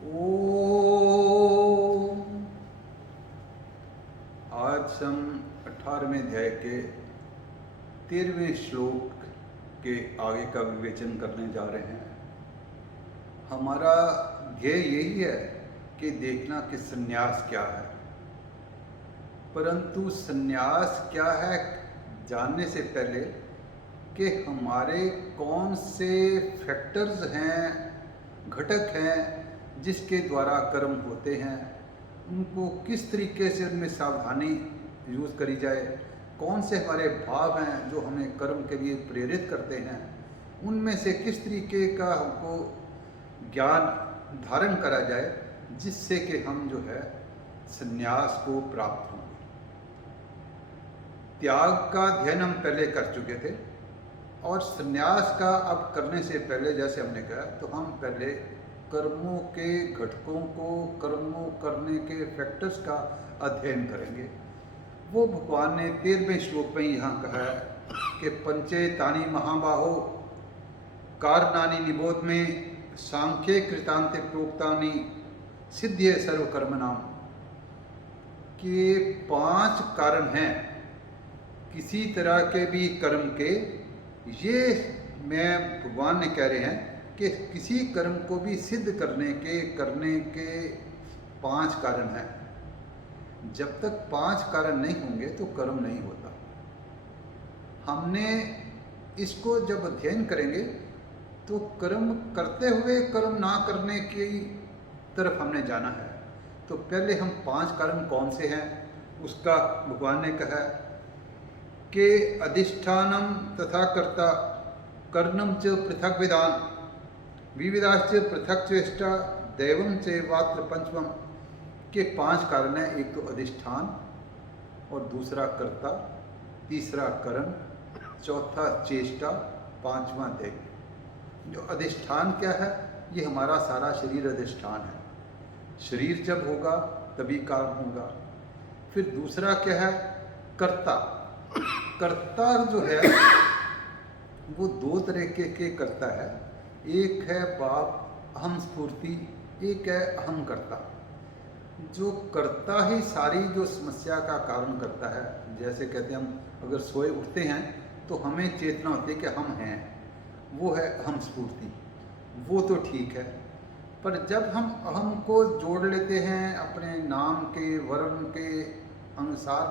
ओम। आज हम 18वें अध्याय के 13वें श्लोक के आगे का विवेचन करने जा रहे हैं। हमारा ध्येय यही है कि देखना कि संन्यास क्या है, परंतु संन्यास क्या है जानने से पहले कि हमारे कौन से फैक्टर्स हैं, घटक हैं जिसके द्वारा कर्म होते हैं, उनको किस तरीके से उनमें सावधानी यूज़ करी जाए, कौन से हमारे भाव हैं जो हमें कर्म के लिए प्रेरित करते हैं, उनमें से किस तरीके का हमको ज्ञान धारण करा जाए जिससे कि हम जो है संन्यास को प्राप्त हों। त्याग का अध्ययन हम पहले कर चुके थे और संन्यास का अब करने से पहले जैसे हमने कहा तो हम पहले कर्मों के घटकों को, कर्मों करने के फैक्टर्स का अध्ययन करेंगे। वो भगवान ने 13वें श्लोक में यहाँ कहा है कि पंचे तानी महाबाहो कारणानि निबोध में सांख्ये कृतांते प्रोक्तानि सिद्धिये सर्वकर्मणाम, कि 5 कारण हैं किसी तरह के भी कर्म के। ये मैं भगवान ने कह रहे हैं कि किसी कर्म को भी सिद्ध करने के 5 कारण हैं। जब तक 5 कारण नहीं होंगे तो कर्म नहीं होता। हमने इसको जब अध्ययन करेंगे तो कर्म करते हुए कर्म ना करने की तरफ हमने जाना है। तो पहले हम 5 कारण कौन से हैं उसका भगवान ने कहा कि अधिष्ठानम तथा कर्ता कर्णम च पृथक विधान विविधाश्च पृथक चेष्टा दैवम च वात्र पंचमम, के 5 कारण हैं। एक तो अधिष्ठान, और दूसरा कर्ता, तीसरा कर्म, चौथा चेष्टा, 5वां दैव। जो अधिष्ठान क्या है? ये हमारा सारा शरीर अधिष्ठान है। शरीर जब होगा तभी काम होगा। फिर दूसरा क्या है? कर्ता। कर्ता जो है वो 2 तरह के कर्ता है। एक है बाप अहम स्फूर्ति, एक है अहम कर्ता। जो कर्ता ही सारी जो समस्या का कारण करता है। जैसे कहते हैं हम अगर सोए उठते हैं तो हमें चेतना होती है कि हम हैं, वो है अहम स्फूर्ति, वो तो ठीक है। पर जब हम अहम को जोड़ लेते हैं अपने नाम के वर्ण के अनुसार,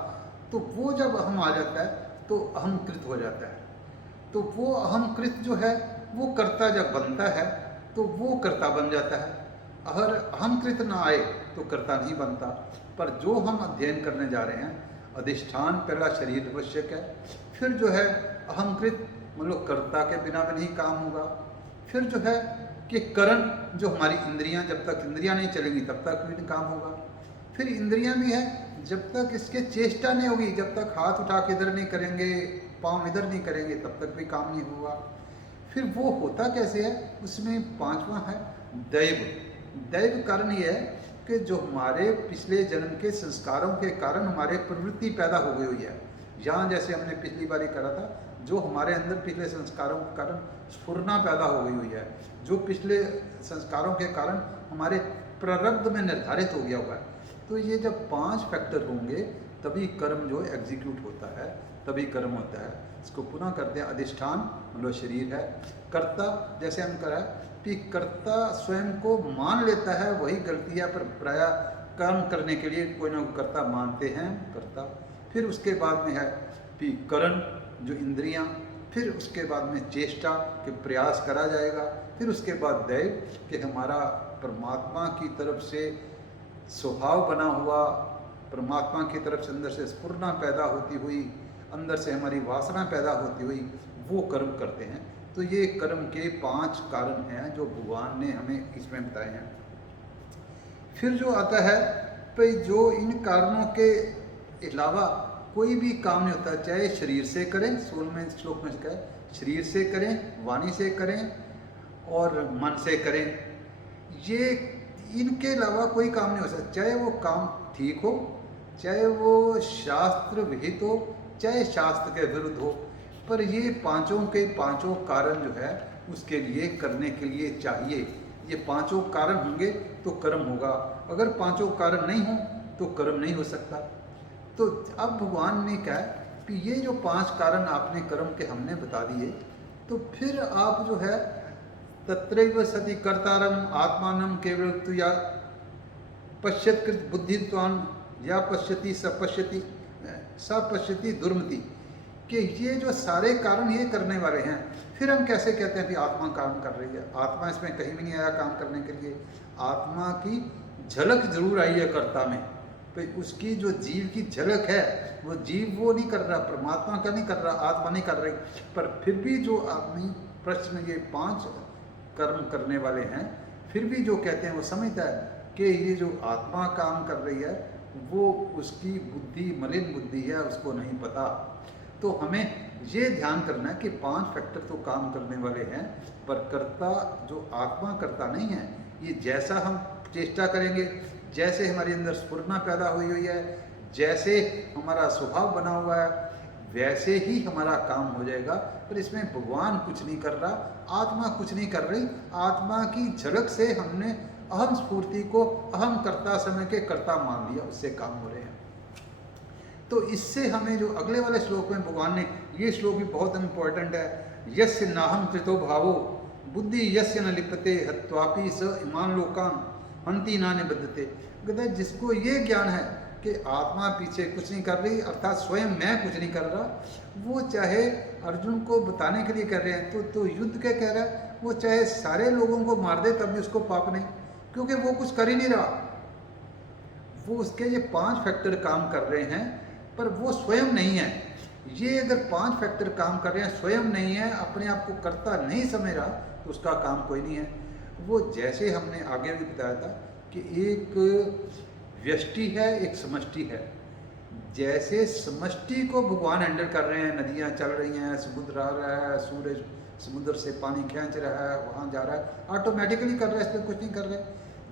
तो वो जब अहम आ जाता है तो अहंकृत हो जाता है। तो वो अहंकृत जो है वो कर्ता जब बनता है तो वो कर्ता बन जाता है। अगर अहंकृत ना आए तो कर्ता नहीं बनता। पर जो हम अध्ययन करने जा रहे हैं, अधिष्ठान पहला शरीर आवश्यक है, फिर जो है अहंकृत मतलब कर्ता के बिना भी नहीं काम होगा। फिर जो है कि करण, जो हमारी इंद्रियां, जब तक इंद्रियां नहीं चलेंगी तब तक भी नहीं काम होगा। फिर इंद्रियां भी है, जब तक इसके चेष्टा नहीं होगी, जब तक हाथ उठा के इधर नहीं करेंगे, पाँव इधर नहीं करेंगे, तब तक भी काम नहीं होगा। फिर वो होता कैसे है? उसमें 5वां है दैव। दैव कारण ये है कि जो हमारे पिछले जन्म के संस्कारों के कारण हमारे प्रवृत्ति पैदा हो गई हुई है। यहाँ जैसे हमने पिछली बार ही करा था, जो हमारे अंदर पिछले संस्कारों के कारण स्फुरना पैदा हो गई हुई है, जो पिछले संस्कारों के कारण हमारे प्रारब्ध में निर्धारित हो गया हुआ है। तो ये जब 5 फैक्टर होंगे तभी कर्म जो एग्जीक्यूट होता है, तभी कर्म होता है। इसको पुनः करते हैं। अधिष्ठान मतलब शरीर है। कर्ता, जैसे हम करा कि कर्ता स्वयं को मान लेता है, वही गलती है, पर प्रायः कर्म करने के लिए कोई ना कोई कर्ता मानते हैं कर्ता। फिर उसके बाद में है कि करण, जो इंद्रियां। फिर उसके बाद में चेष्टा कि प्रयास करा जाएगा। फिर उसके बाद दैव कि हमारा परमात्मा की तरफ से स्वभाव बना हुआ, परमात्मा की तरफ से अंदर से स्फुरना पैदा होती हुई, अंदर से हमारी वासना पैदा होती हुई, वो कर्म करते हैं। तो ये कर्म के 5 कारण हैं जो भगवान ने हमें इसमें बताए हैं। फिर जो आता है भाई, जो इन कारणों के अलावा कोई भी काम नहीं होता, चाहे शरीर से करें, 16वें श्लोक में कहा शरीर से करें, वाणी से करें और मन से करें, ये इनके अलावा कोई काम नहीं हो सकता। चाहे वो काम ठीक हो, चाहे वो शास्त्र विहित हो, चाहे शास्त्र के विरुद्ध हो, पर ये 5 के 5 कारण जो है उसके लिए करने के लिए चाहिए। ये पांचों कारण होंगे तो कर्म होगा, अगर पांचों कारण नहीं हो तो कर्म नहीं हो सकता। तो अब भगवान ने कहा कि ये जो पांच कारण आपने कर्म के हमने बता दिए, तो फिर आप जो है तत्रैव सति कर्तारम आत्मानम केवल या पश्यत्कृत बुद्धित्वान या पश्यति सपश्यति सपश्यति दुर्मति, कि ये जो सारे कारण ये करने वाले हैं, फिर हम कैसे कहते हैं कि आत्मा काम कर रही है? आत्मा इसमें कहीं भी नहीं आया काम करने के लिए। आत्मा की झलक जरूर आई है कर्ता में, तो उसकी जो जीव की झलक है वो जीव वो नहीं कर रहा, परमात्मा का नहीं कर रहा, आत्मा नहीं कर रही। पर फिर भी जो आदमी प्रश्न ये पांच कर्म करने वाले हैं, फिर भी जो कहते हैं वो समझता है कि ये जो आत्मा काम कर रही है वो उसकी बुद्धि मलिन बुद्धि है, उसको नहीं पता। तो हमें ये ध्यान करना है कि पांच फैक्टर तो काम करने वाले हैं, पर कर्ता जो आत्मा कर्ता नहीं है। ये जैसा हम चेष्टा करेंगे, जैसे हमारे अंदर स्फुरना पैदा हुई हुई है, जैसे हमारा स्वभाव बना हुआ है, वैसे ही हमारा काम हो जाएगा। पर इसमें भगवान कुछ नहीं कर रहा, आत्मा कुछ नहीं कर रही। आत्मा की झलक से हमने अहम स्फूर्ति को अहम कर्ता समय के कर्ता मान लिया, उससे काम हो रहे हैं। तो इससे हमें जो अगले वाले श्लोक में भगवान ने, ये श्लोक भी बहुत इम्पोर्टेंट है, यस्य नाहम कृतो भावो बुद्धि यस्य न लिप्यते हत्वापि स इमान लोकान हंति ना निबद्धते। कहते हैं जिसको ये ज्ञान है कि आत्मा पीछे कुछ नहीं कर रही, अर्थात स्वयं मैं कुछ नहीं कर रहा, वो चाहे अर्जुन को बताने के लिए कर रहे हैं तो युद्ध क्या कह रहा है, वो चाहे सारे लोगों को मार दे तब भी उसको पाप नहीं, क्योंकि वो कुछ कर ही नहीं रहा। वो उसके ये पांच फैक्टर काम कर रहे हैं, पर वो स्वयं नहीं है। ये अगर पांच फैक्टर काम कर रहे हैं, स्वयं नहीं है, अपने आप को कर्ता नहीं समझ रहा, तो उसका काम कोई नहीं है। वो जैसे हमने आगे भी बताया था कि एक व्यष्टि है, एक समष्टि है। जैसे समष्टि को भगवान हैंडल कर रहे हैं, नदियाँ चल रही हैं, समुद्र आ रहा है, सूरज समुद्र से पानी खींच रहा है, वहाँ जा रहा है, ऑटोमेटिकली कर रहा है, इस पर कुछ नहीं कर रहे।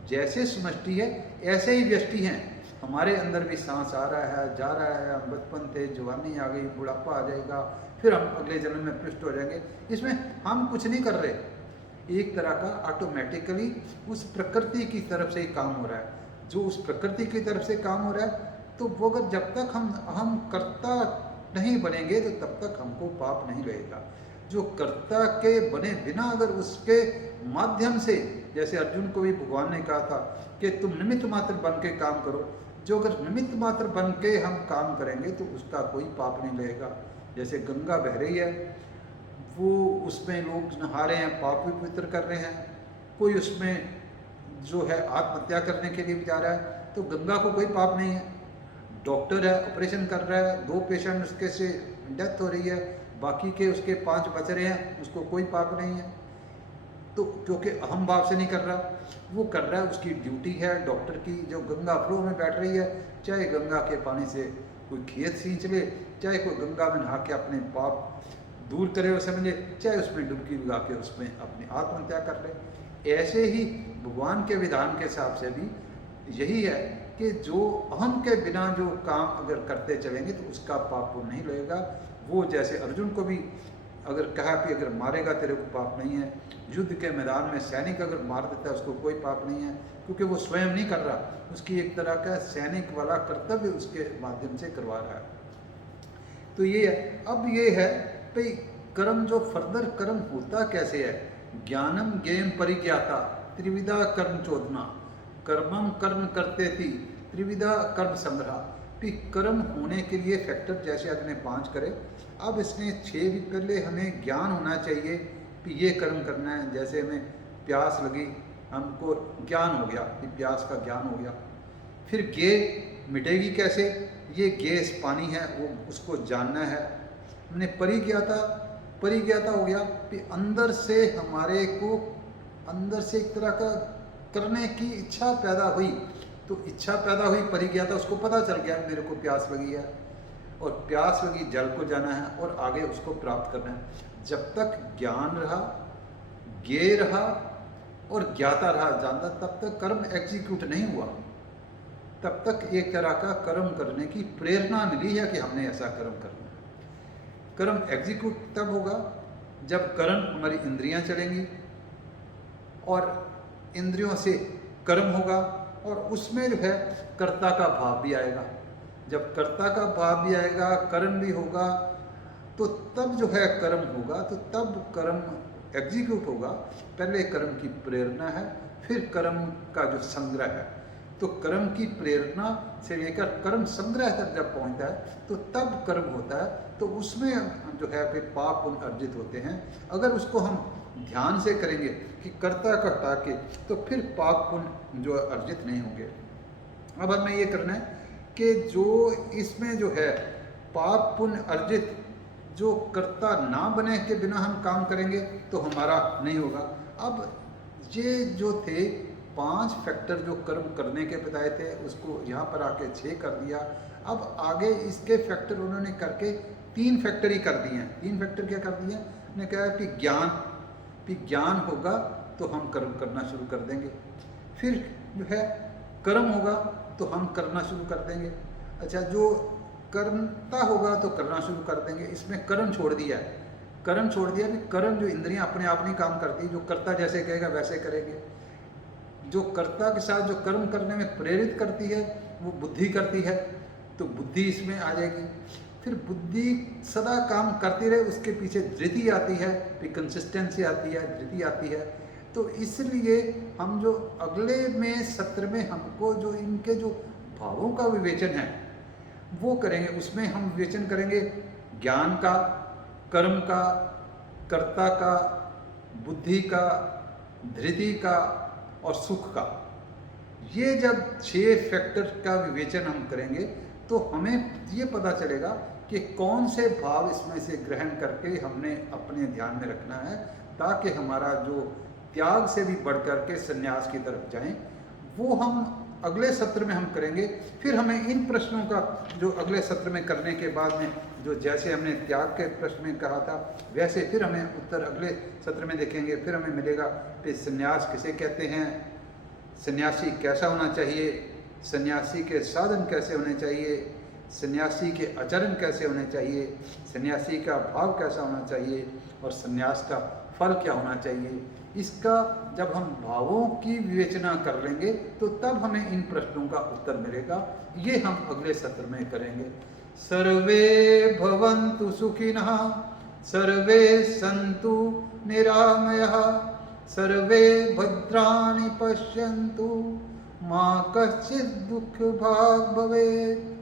जैसे समष्टि है ऐसे ही व्यष्टि हैं। हमारे अंदर भी सांस आ रहा है, जा रहा है, हम बचपन थे, जवानी आ गई, बुढ़ापा आ जाएगा, फिर हम अगले जन्म में पृष्ठ हो जाएंगे। इसमें हम कुछ नहीं कर रहे, एक तरह का ऑटोमेटिकली उस प्रकृति की तरफ से ही काम हो रहा है। जो उस प्रकृति की तरफ से काम हो रहा है, तो वो अगर जब तक हम कर्ता नहीं बनेंगे तो तब तक हमको पाप नहीं लगेगा। जो कर्ता के बने बिना अगर उसके माध्यम से, जैसे अर्जुन को भी भगवान ने कहा था कि तुम निमित्त मात्र बन के काम करो, जो अगर निमित्त मात्र बन के हम काम करेंगे तो उसका कोई पाप नहीं लगेगा। जैसे गंगा बह रही है, वो उसमें लोग नहा रहे हैं, पाप भी पवित्र कर रहे हैं, कोई उसमें जो है आत्महत्या करने के लिए भी जा रहा है तो गंगा को कोई पाप नहीं है। डॉक्टर है, ऑपरेशन कर रहा है, 2 पेशेंट उसके से डेथ हो रही है, बाकी के उसके 5 बच रहे हैं, उसको कोई पाप नहीं है। तो क्योंकि अहम भाव से नहीं कर रहा, वो कर रहा है, उसकी ड्यूटी है डॉक्टर की। जो गंगा फ्लो में बैठ रही है, चाहे गंगा के पानी से कोई खेत सींच ले, चाहे कोई गंगा में नहा के अपने पाप दूर करे और समझे, चाहे उसमें डुबकी लगा के उसमें अपनी आत्महत्या कर ले। ऐसे ही भगवान के विधान के हिसाब से भी यही है कि जो अहम के बिना जो काम अगर करते चलेंगे तो उसका पाप वो नहीं लगेगा। वो जैसे अर्जुन को भी अगर कहा कि अगर मारेगा तेरे को पाप नहीं है, युद्ध के मैदान में सैनिक अगर मार देता है उसको कोई पाप नहीं है, क्योंकि वो स्वयं नहीं कर रहा, उसकी एक तरह का सैनिक वाला कर्तव्य उसके माध्यम से करवा रहा है। तो ये है। अब ये है भाई कर्म, जो फर्दर कर्म होता कैसे है। ज्ञानम ज्ञेयम परिज्ञाता त्रिविधा कर्म चोदना, कर्मम कर्म करते थी त्रिविधा कर्म संग्रह। कि कर्म होने के लिए फैक्टर जैसे आपने 5 करे, अब इसने 6 भी पहले हमें ज्ञान होना चाहिए कि ये कर्म करना है। जैसे हमें प्यास लगी, हमको ज्ञान हो गया कि प्यास का ज्ञान हो गया। फिर गे मिटेगी कैसे, ये गैस पानी है, वो उसको जानना है। हमने परिज्ञाता हो गया कि अंदर से हमारे को अंदर से एक तरह का करने की इच्छा पैदा हुई, तो इच्छा पैदा हुई, परिज्ञाता, उसको पता चल गया मेरे को प्यास लगी है, और प्यास लगी जल को जाना है और आगे उसको प्राप्त करना है। जब तक ज्ञान रहा, ज्ञेय रहा और ज्ञाता रहा, जानता, तब तक कर्म एग्जीक्यूट नहीं हुआ। तब तक एक तरह का कर्म करने की प्रेरणा मिली है कि हमने ऐसा कर्म करना है। कर्म एग्जीक्यूट तब होगा जब कर्म हमारी इंद्रियां चलेंगी और इंद्रियों से कर्म होगा और उसमें जो है कर्ता का भाव भी आएगा। जब कर्ता का भाव भी आएगा, कर्म भी होगा, तो तब जो है कर्म होगा, तो तब कर्म एग्जीक्यूट होगा। पहले कर्म की प्रेरणा है, फिर कर्म का जो संग्रह है। तो कर्म की प्रेरणा से लेकर कर्म संग्रह तक जब पहुंचता है तो तब कर्म होता है। तो उसमें जो है फिर पाप पुण्य अर्जित होते हैं। अगर उसको हम ध्यान से करेंगे कि कर्ता का हटा के, तो फिर पाप पुण्य जो अर्जित नहीं होंगे। अब हमें ये करना है कि जो इसमें जो है पाप पुण्य अर्जित, जो कर्ता ना बने के बिना हम काम करेंगे तो हमारा नहीं होगा। अब ये जो थे 5 फैक्टर जो कर्म करने के बताए थे, उसको यहाँ पर आके 6 कर दिया। अब आगे इसके फैक्टर उन्होंने करके 3 फैक्टर ही कर दिए हैं। 3 फैक्टर क्या कर दिए? उन्होंने कहा कि ज्ञान होगा तो हम कर्म करना शुरू कर देंगे। फिर जो है कर्म होगा तो हम करना शुरू कर देंगे। अच्छा, जो कर्मता होगा तो करना शुरू कर देंगे। इसमें कर्म छोड़ दिया है, कर्म छोड़ दिया कि कर्म जो इंद्रियां अपने आप नहीं काम करती, जो कर्ता जैसे कहेगा वैसे करेंगे। जो कर्ता के साथ जो कर्म करने में प्रेरित करती है वो बुद्धि करती है, तो बुद्धि इसमें आ जाएगी। फिर बुद्धि सदा काम करती रहे, उसके पीछे धृति आती है, फिर कंसिस्टेंसी आती है, धृति आती है। तो इसलिए हम जो अगले में सत्र में हमको जो इनके जो भावों का विवेचन है वो करेंगे। उसमें हम विवेचन करेंगे ज्ञान का, कर्म का, कर्ता का, बुद्धि का, धृति का और सुख का। ये जब 6 फैक्टर का विवेचन हम करेंगे तो हमें ये पता चलेगा कि कौन से भाव इसमें से ग्रहण करके हमने अपने ध्यान में रखना है, ताकि हमारा जो त्याग से भी बढ़ करके संन्यास की तरफ जाएं। वो हम अगले सत्र में हम करेंगे। फिर हमें इन प्रश्नों का जो अगले सत्र में करने के बाद में, जो जैसे हमने त्याग के प्रश्न में कहा था वैसे फिर हमें उत्तर अगले सत्र में देखेंगे। फिर हमें मिलेगा कि संन्यास किसे कहते हैं, सन्यासी कैसा होना चाहिए, सन्यासी के साधन कैसे होने चाहिए, सन्यासी के आचरण कैसे होने चाहिए, सन्यासी का भाव कैसा होना चाहिए और सन्यास का फल क्या होना चाहिए। इसका जब हम भावों की विवेचना कर लेंगे तो तब हमें इन प्रश्नों का उत्तर मिलेगा। ये हम अगले सत्र में करेंगे। सर्वे भवन्तु सुखिनः, सर्वे सन्तु निरामयः, सर्वे भद्राणि पश्यन्तु, मा कश्चित् दुःखभाग् भवेत्।